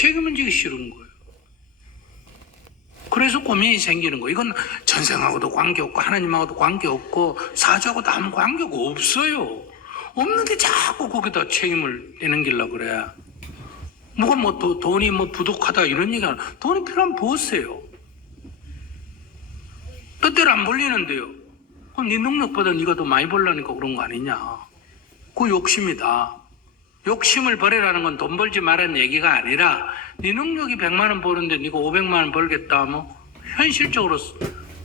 책임은 지기 싫은 거예요. 그래서 고민이 생기는 거예요. 이건 전생하고도 관계없고 하나님하고도 관계없고 사주하고도 아무 관계가 없어요. 없는데 자꾸 거기다 책임을 내넘기려고 그래. 뭐가 뭐 돈이 뭐 부족하다 이런 얘기하는, 돈이 필요하면 버세요. 뜻대로 안 벌리는데요. 그럼 네 능력보다 네가 더 많이 벌라니까 그런 거 아니냐. 그 욕심이다. 욕심을 버리라는 건 돈 벌지 말라는 얘기가 아니라 네 능력이 100만 원 버는데 네가 500만 원 벌겠다 하면 현실적으로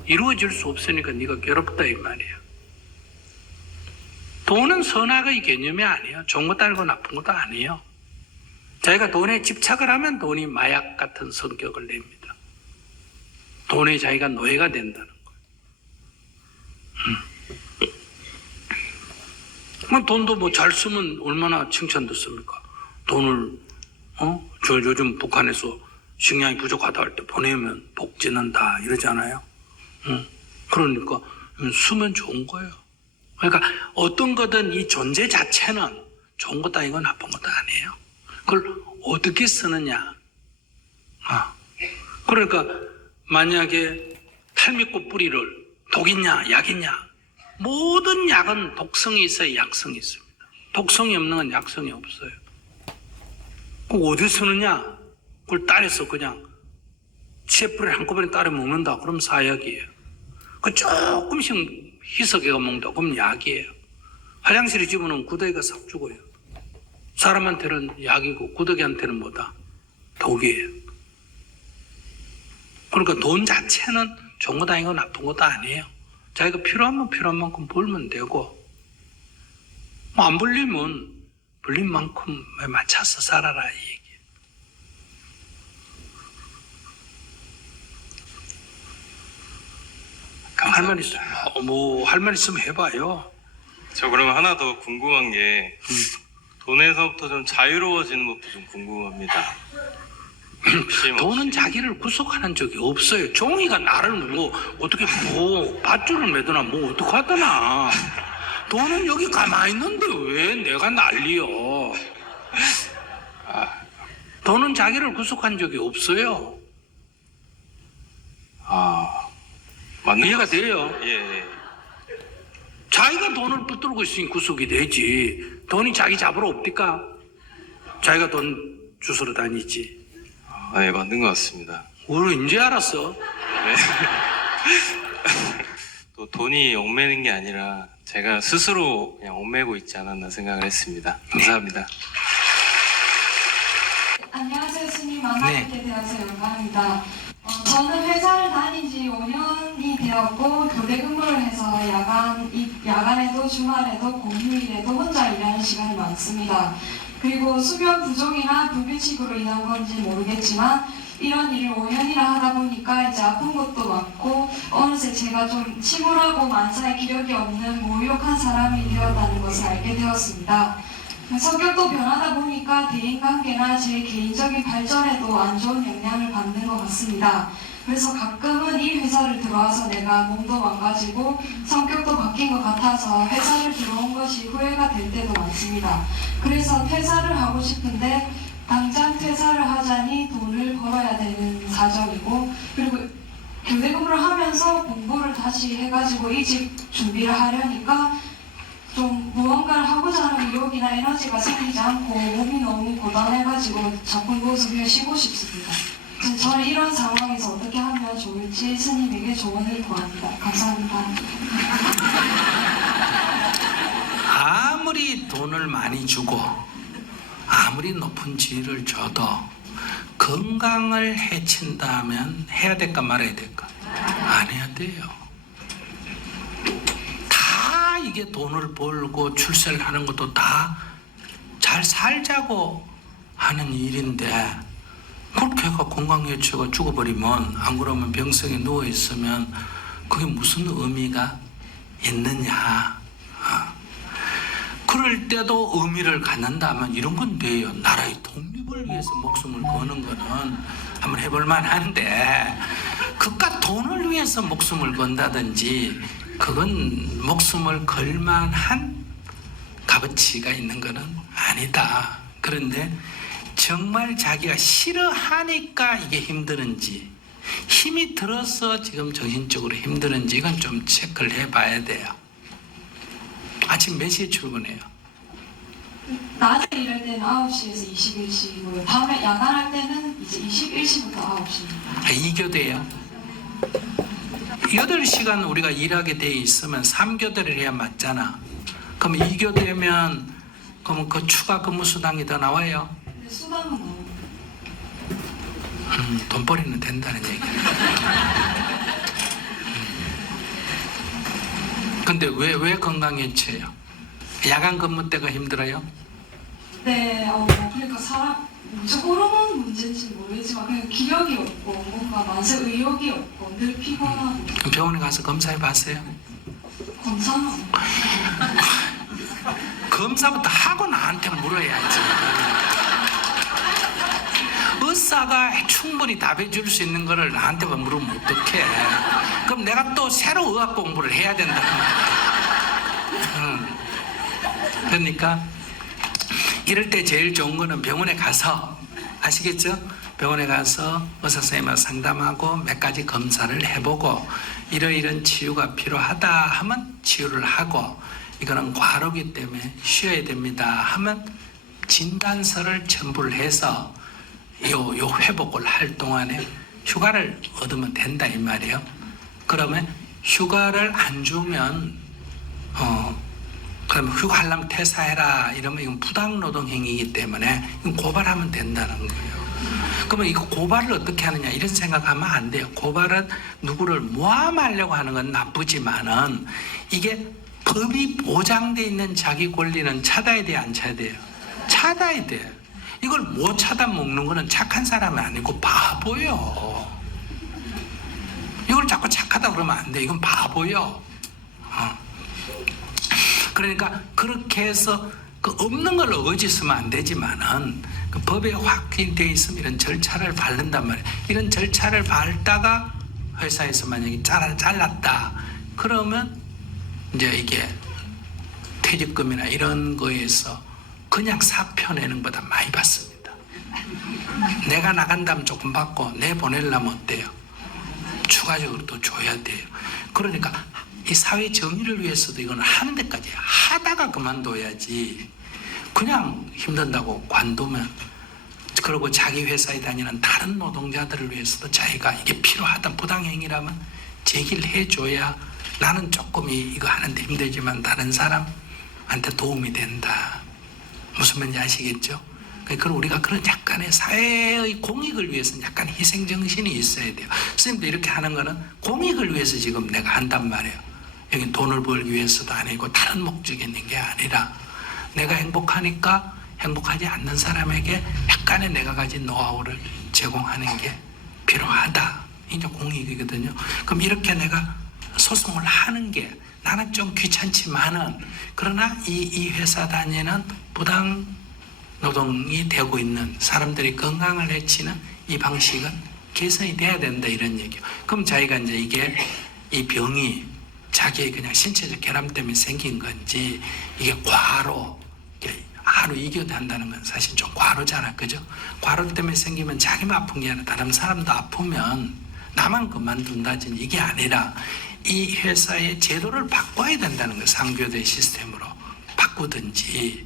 이루어질 수 없으니까 네가 괴롭다 이 말이야. 돈은 선악의 개념이 아니에요. 좋은 것도 아니고 나쁜 것도 아니에요. 자기가 돈에 집착을 하면 돈이 마약 같은 성격을 냅니다. 돈에 자기가 노예가 된다는 거예요. 돈도 뭐 잘 쓰면 얼마나 칭찬 듣습니까? 돈을 저 요즘 북한에서 식량이 부족하다 할 때 보내면 복지는다 이러잖아요. 그러니까 쓰면 좋은 거예요. 그러니까 어떤 거든 이 존재 자체는 좋은 것도 아니고 나쁜 것도 아니에요. 그걸 어떻게 쓰느냐. 그러니까 만약에 탈미꽃 뿌리를 독이냐 약이냐, 모든 약은 독성이 있어야 약성이 있습니다. 독성이 없는 건 약성이 없어요. 그럼 어디 쓰느냐? 그걸 따려서 그냥 치에뿌리를 한꺼번에 따려 먹는다. 그럼 사약이에요. 그 조금씩 희석해가 먹는다. 그럼 약이에요. 화장실에 집어넣으면 구더기가 싹 죽어요. 사람한테는 약이고 구더기한테는 뭐다? 독이에요. 그러니까 돈 자체는 좋은 것도 아니고 나쁜 것도 아니에요. 자기가 필요하면 필요한 만큼 벌면 되고, 안 벌리면 벌린 만큼에 맞춰서 살아라 이 얘기예요. 할 말 있으면 할 말 있으면 해봐요. 저 그러면 하나 더 궁금한 게 돈에서부터 좀 자유로워지는 법도 좀 궁금합니다. 돈은 자기를 구속하는 적이 없어요. 종이가 나를 뭐 어떻게 뭐 밧줄을 매거나 뭐 어떡하더나. 돈은 여기 가만히 있는데 왜 내가 난리여. 돈은 자기를 구속한 적이 없어요. 맞는 이해가 것 같습니다. 돼요? 예. 자기가 돈을 붙들고 있으니 구속이 되지. 돈이 자기 잡으러 없니까? 자기가 돈 주스러 다니지. 예, 맞는 것 같습니다. 뭘 이제 알았어? 네. 또 돈이 얽매는 게 아니라 제가 스스로 그냥 얽매고 있지 않았나 생각을 했습니다. 감사합니다. 안녕하세요. 스님 만나뵙게 되어서 영광입니다. 저는 회사를 다닌 지 5년이 되었고 교대 근무를 해서 야간에도 주말에도 공휴일에도 혼자 일하는 시간이 많습니다. 그리고 수면 부족이나 불규칙으로 인한 건지 모르겠지만 이런 일을 5년이나 하다 보니까 이제 아픈 것도 많고 어느새 제가 좀 침울하고 만사의 기력이 없는 무유력한 사람이 되었다는 것을 알게 되었습니다. 성격도 변하다 보니까 대인관계나 제 개인적인 발전에도 안 좋은 영향을 받는 것 같습니다. 그래서 가끔은 이 회사를 들어와서 내가 몸도 망가지고 성격도 바뀐 것 같아서 회사를 들어온 것이 후회가 될 때도 많습니다. 그래서 퇴사를 하고 싶은데 당장 퇴사를 하자니 돈을 벌어야 되는 사정이고, 그리고 교대 근무를 하면서 공부를 다시 해가지고 이직 준비를 하려니까 좀 무언가를 하고자 하는 의욕이나 에너지가 생기지 않고 몸이 너무 고단해가지고 자꾸 누워서 그냥 쉬고 싶습니다. 저는 이런 상황에서 어떻게 하면 좋을지 스님에게 조언을 구합니다. 감사합니다. 아무리 돈을 많이 주고 아무리 높은 지위를 줘도 건강을 해친다면 해야 될까 말아야 될까? 안 해야 돼요. 다 이게 돈을 벌고 출세를 하는 것도 다 잘 살자고 하는 일인데 그렇게 해가 건강해쳐가 죽어버리면, 안 그러면 병성에 누워있으면 그게 무슨 의미가 있느냐. 그럴 때도 의미를 갖는다면 이런 건 돼요. 나라의 독립을 위해서 목숨을 거는 거는 한번 해볼 만한데, 그깟 돈을 위해서 목숨을 건다든지 그건 목숨을 걸 만한 값어치가 있는 거는 아니다. 그런데 정말 자기가 싫어하니까 이게 힘드는지, 힘이 들어서 지금 정신적으로 힘드는지 이건 좀 체크를 해봐야 돼요. 아침 몇 시에 출근해요? 낮에 일할 때는 9시에서 21시고요. 밤에 야간할 때는 이제 21시부터 9시입니다. 2교대예요. 8시간 우리가 일하게 돼 있으면 3교대를 해야 맞잖아. 그럼 2교대면 그럼 그 추가 근무 수당이 더 나와요? 근데 수당은 나옵니다. 돈벌이는 된다는 얘기야. 근데 왜 건강해쳐요? 야간 근무 때가 힘들어요? 네, 그러니까 호르몬 문제인지 모르겠지만 그냥 기력이 없고 뭔가 만성 의욕이 없고 늘 피곤하고. 그럼 병원에 가서 검사해 봤어요? 검사는 검사부터 하고 나한테 물어야지. 의사가 충분히 답해줄 수 있는 거를 나한테만 물으면 어떡해. 그럼 내가 또 새로 의학 공부를 해야 된다는 거야. 그러니까 이럴 때 제일 좋은 거는 병원에 가서, 아시겠죠? 병원에 가서 의사 선생님하고 상담하고 몇 가지 검사를 해보고 이러이런 치유가 필요하다 하면 치유를 하고, 이거는 과로기 때문에 쉬어야 됩니다 하면 진단서를 첨부를 해서 요 회복을 할 동안에 휴가를 얻으면 된다 이 말이에요. 그러면 휴가를 안 주면 그러면 휴가 하려면 퇴사해라 이러면 이건 부당노동 행위이기 때문에 이건 고발하면 된다는 거예요. 그러면 이거 고발을 어떻게 하느냐 이런 생각하면 안 돼요. 고발은 누구를 모함하려고 하는 건 나쁘지만은 이게 법이 보장되어 있는 자기 권리는 찾아야 돼요, 안 찾아야 돼요? 찾아야 돼요. 이걸 못 찾아 먹는 거는 착한 사람이 아니고 바보요. 이걸 자꾸 착하다 그러면 안 돼. 이건 바보요. 그러니까 그렇게 해서 그 없는 걸 어거지 쓰면 안 되지만은 그 법에 확인되어 있으면 이런 절차를 밟는단 말이에요. 이런 절차를 밟다가 회사에서 만약에 잘랐다 그러면 이제 이게 퇴직금이나 이런 거에서 그냥 사표 내는 것보다 많이 받습니다. 내가 나간다면 조금 받고 내보내려면 어때요? 추가적으로 또 줘야 돼요. 그러니까 이 사회 정의를 위해서도 이건 하는 데까지 하다가 그만둬야지 그냥 힘든다고 관두면, 그리고 자기 회사에 다니는 다른 노동자들을 위해서도 자기가 이게 필요하다 부당행위라면 제기를 해줘야 나는 조금 이거 하는데 힘들지만 다른 사람한테 도움이 된다. 무슨 말인지 아시겠죠? 그러니까 우리가 그런 약간의 사회의 공익을 위해서는 약간 희생정신이 있어야 돼요. 선생님도 이렇게 하는 거는 공익을 위해서 지금 내가 한단 말이에요. 여기 돈을 벌기 위해서도 아니고 다른 목적이 있는 게 아니라 내가 행복하니까 행복하지 않는 사람에게 약간의 내가 가진 노하우를 제공하는 게 필요하다. 이제 공익이거든요. 그럼 이렇게 내가 소송을 하는 게 나는 좀 귀찮지만은 그러나 이 회사 다니는 부당 노동이 되고 있는 사람들이 건강을 해치는 이 방식은 개선이 돼야 된다 이런 얘기예요. 그럼 자기가 이제 이게 이 병이 자기의 그냥 신체적 결함 때문에 생긴 건지 이게 과로 하루 이겨도 한다는 건 사실 좀 과로잖아, 그죠? 과로 때문에 생기면 자기만 아픈 게 아니라 다른 사람도 아프면 나만 그만둔다든지 이게 아니라 이 회사의 제도를 바꿔야 된다는 거예요. 상교대 시스템으로 바꾸든지.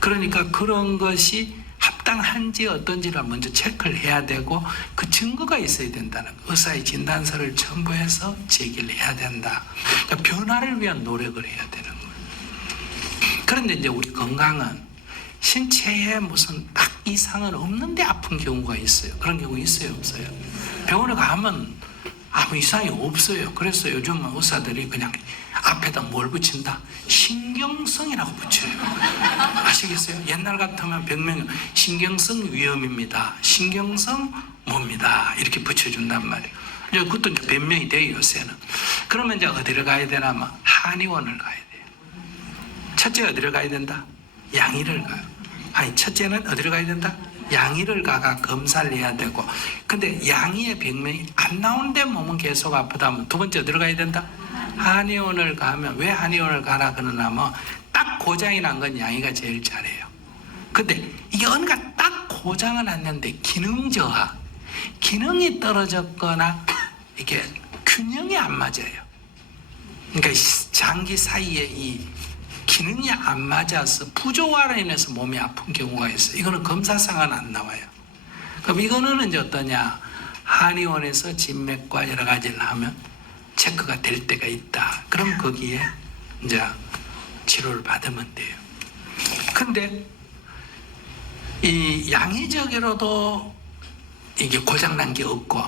그러니까 그런 것이 합당한지 어떤지를 먼저 체크를 해야 되고 그 증거가 있어야 된다는 거예요. 의사의 진단서를 첨부해서 제기를 해야 된다. 그러니까 변화를 위한 노력을 해야 되는 거예요. 그런데 이제 우리 건강은 신체에 무슨 딱 이상은 없는데 아픈 경우가 있어요. 그런 경우 있어요, 없어요? 병원에 가면 아무 이상이 없어요. 그래서 요즘 의사들이 그냥 앞에다 뭘 붙인다? 신경성이라고 붙여요. 아시겠어요? 옛날 같으면 병명이 신경성 위험입니다. 신경성 뭡니다. 이렇게 붙여준단 말이에요. 이제 그것도 이제 변명이 돼요, 요새는. 그러면 이제 어디를 가야 되냐면 한의원을 가야 돼요. 첫째 어디를 가야 된다? 양의를 가요. 아니, 첫째는 어디를 가야 된다? 양의를 가가 검사를 해야 되고, 근데 양의의 병명이 안 나오는데 몸은 계속 아프다면 두 번째 어디로 가야 된다? 한의원을 가면, 왜 한의원을 가라 그러냐면 딱 고장이 난 건 양의가 제일 잘해요. 근데 이게 어느가 딱 고장은 났는데 기능 저하, 기능이 떨어졌거나 이게 균형이 안 맞아요. 그러니까 장기 사이에 이 기능이 안 맞아서 부조화로 인해서 몸이 아픈 경우가 있어요. 이거는 검사상은 안 나와요. 그럼 이거는 이제 어떠냐? 한의원에서 진맥과 여러 가지를 하면 체크가 될 때가 있다. 그럼 거기에 이제 치료를 받으면 돼요. 근데 이 양의적으로도 이게 고장난 게 없고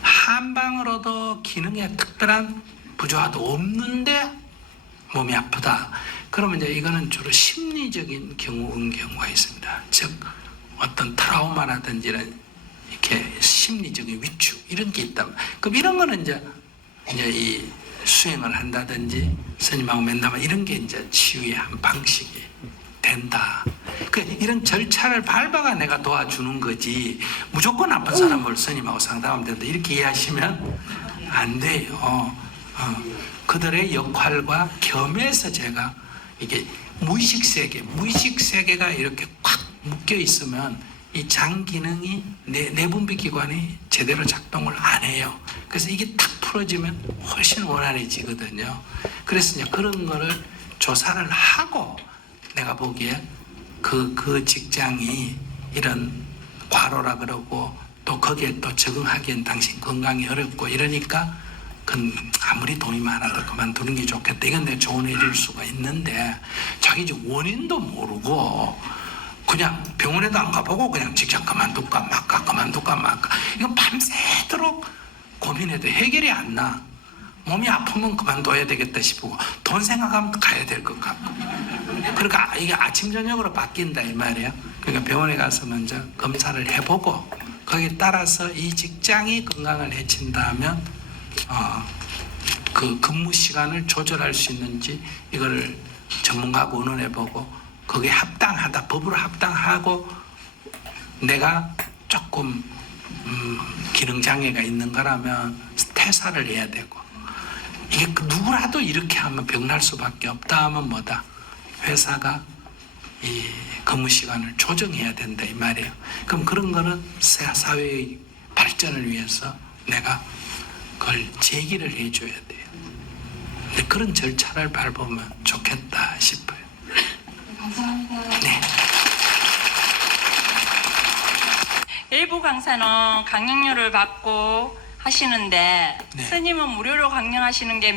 한방으로도 기능에 특별한 부조화도 없는데 몸이 아프다. 그러면 이제 이거는 주로 심리적인 경우가 있습니다. 즉 어떤 트라우마라든지 이렇게 심리적인 위축 이런 게 있다. 그럼 이런 거는 이제 이 수행을 한다든지 스님하고 면담을 이런 게 이제 치유의 한 방식이 된다. 그 이런 절차를 밟아가 내가 도와주는 거지. 무조건 아픈 사람을 스님하고 상담하면 된다. 이렇게 이해하시면 안 돼요. 그들의 역할과 겸해서 제가 이게 무의식 세계가 이렇게 꽉 묶여 있으면 이 장 기능이 내분비 기관이 제대로 작동을 안 해요. 그래서 이게 탁 풀어지면 훨씬 원활해지거든요. 그래서 이제 그런 거를 조사를 하고 내가 보기에 그 직장이 이런 과로라 그러고 또 거기에 또 적응하기엔 당신 건강이 어렵고 이러니까 그건 아무리 돈이 많아도 그만두는 게 좋겠다. 이건 내가 조언해 줄 수가 있는데 자기 이제 원인도 모르고 그냥 병원에도 안 가보고 그냥 직장 그만둘까 말까 그만둘까 말까 이건 밤새도록 고민해도 해결이 안 나. 몸이 아프면 그만둬야 되겠다 싶고 돈 생각하면 가야 될 것 같고 그러니까 이게 아침 저녁으로 바뀐다 이 말이에요. 그러니까 병원에 가서 먼저 검사를 해보고 거기에 따라서 이 직장이 건강을 해친다면 그 근무 시간을 조절할 수 있는지 이걸 전문가하고 의논해보고 거기에 합당하다 법으로 합당하고 내가 조금 기능 장애가 있는 거라면 퇴사를 해야 되고 이게 누구라도 이렇게 하면 병날 수밖에 없다 하면 뭐다? 회사가 이 근무 시간을 조정해야 된다 이 말이에요. 그럼 그런 거는 사회의 발전을 위해서 내가 그걸 제기를 해줘야 돼요. 근데 그런 절차를 밟으면 좋겠다 싶어요. 감사합니다. 네. 일부 강사는 강령료를 받고 하시는데 네. 스님은 무료로 강령하시는 게